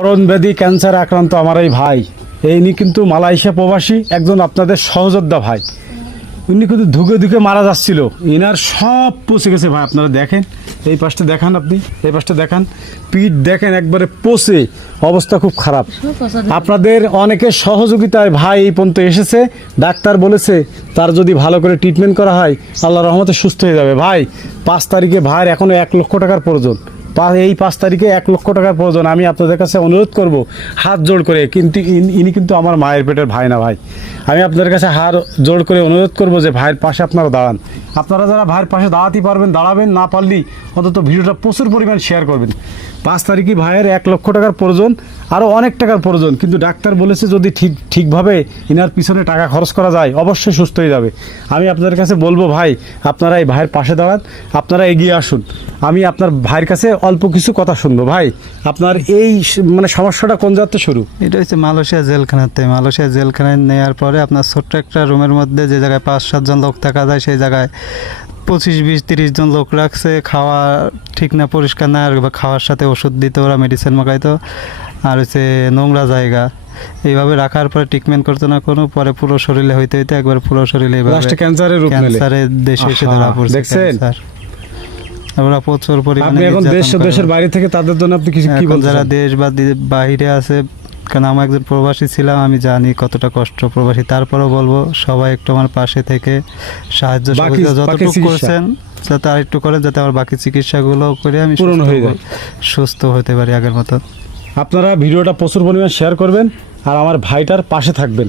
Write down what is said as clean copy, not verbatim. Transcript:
মরণব্যাধি cancer আক্রান্ত আমার এই ভাই, ইনি কিন্তু মালয়েশিয়া প্রবাসী একজন আপনাদের সহযোদ্ধা ভাই। উনি কিন্তু ধুকে ধুকে মারা যাচ্ছিল, ইনার সব পচে গেছে ভাই। আপনারা দেখেন, এই পাশটা দেখান, আপনি এই পাশটা দেখান, পিঠ দেখেন একবারে পচে অবস্থা খুব খারাপ। আপনাদের অনেকের সহযোগিতায় ভাই এই পর্যন্ত এসেছে। ডাক্তার বলেছে তার যদি ভালো করে ট্রিটমেন্ট করা হয় আল্লাহর রহমতে সুস্থ হয়ে যাবে। ভাই 5 তারিখে ভাইয়ের এখনও 1 লক্ষ টাকার প্রয়োজন। এই 5 তারিখে 1 লক্ষ টাকার প্রয়োজন। আমি আপনাদের কাছে অনুরোধ করব হাত জোড় করে, কিন্তু ইনি কিন্তু আমার মায়ের পেটের ভাই না ভাই। আমি আপনাদের কাছে হাত জোড় করে অনুরোধ করব যে ভাইয়ের পাশে আপনারা দাঁড়ান। আপনারা যারা ভাইয়ের পাশে দাঁড়াতে পারবেন দাঁড়াবেন, না পারলেই অন্তত ভিডিওটা প্রচুর পরিমাণ শেয়ার করবেন। 5 তারিখে ভাইয়ের 1 লক্ষ টাকার প্রয়োজন, আরও অনেক টাকার প্রয়োজন, কিন্তু ডাক্তার বলেছে যদি ঠিকভাবে ইনার পিছনে টাকা খরচ করা যায় অবশ্যই সুস্থ হয়ে যাবে। আমি আপনাদের কাছে বলবো ভাই, আপনারা এই ভাইয়ের পাশে দাঁড়ান, আপনারা এগিয়ে আসুন। আমি আপনার ভাইয়ের কাছে অল্প কিছু কথা শুনবো। ভাই আপনার এই মানে সমস্যাটা কোন জায়গাতে শুরু? এটা হচ্ছে মালয়েশিয়া জেলখানাতে। মালয়েশিয়া জেলখানায় নেওয়ার পরে আপনার ছোট্ট একটা রুমের মধ্যে যে জায়গায় 5-7 জন লোক থাকা যায় সেই জায়গায় 25-20-30 জন লোক রাখছে। খাওয়া ঠিক না, পরিষ্কার না, আর খাওয়ার সাথে ওষুধ দিত, ওরা মেডিসিন মাখাইতো, আর হচ্ছে নোংরা জায়গা। এইভাবে রাখার পরে ট্রিটমেন্ট করতো না কোনো, পরে পুরো শরীরে হইতে হইতে একবার পুরো শরীরে ক্যান্সারের রূপ নিলে, ক্যান্সারের দেশে এসে ধরা পড়ছে। দেখছেন ওরা প্রচুর পরিমাণে আপনি এখন দেশের বাইরে থেকে তাদের জন্য আপনি কিছু কি বলছেন? যারা দেশ বা বাইরে আছে, কারণ আমি একজন প্রবাসী ছিলাম, আমি জানি কতটা কষ্ট প্রবাসী। তারপরেও বলবো সবাই একটু আমার পাশে থেকে সাহায্য সহযোগিতা যতটুকু করছেন যাতে আর একটু করেন, যাতে আমার বাকি চিকিৎসাগুলো করে আমি পূরণ হয়ে যায়, সুস্থ হতে পারি আগের মতো। আপনারা ভিডিওটা প্রচুর পরিমাণ শেয়ার করবেন আর আমার ভাইটার পাশে থাকবেন।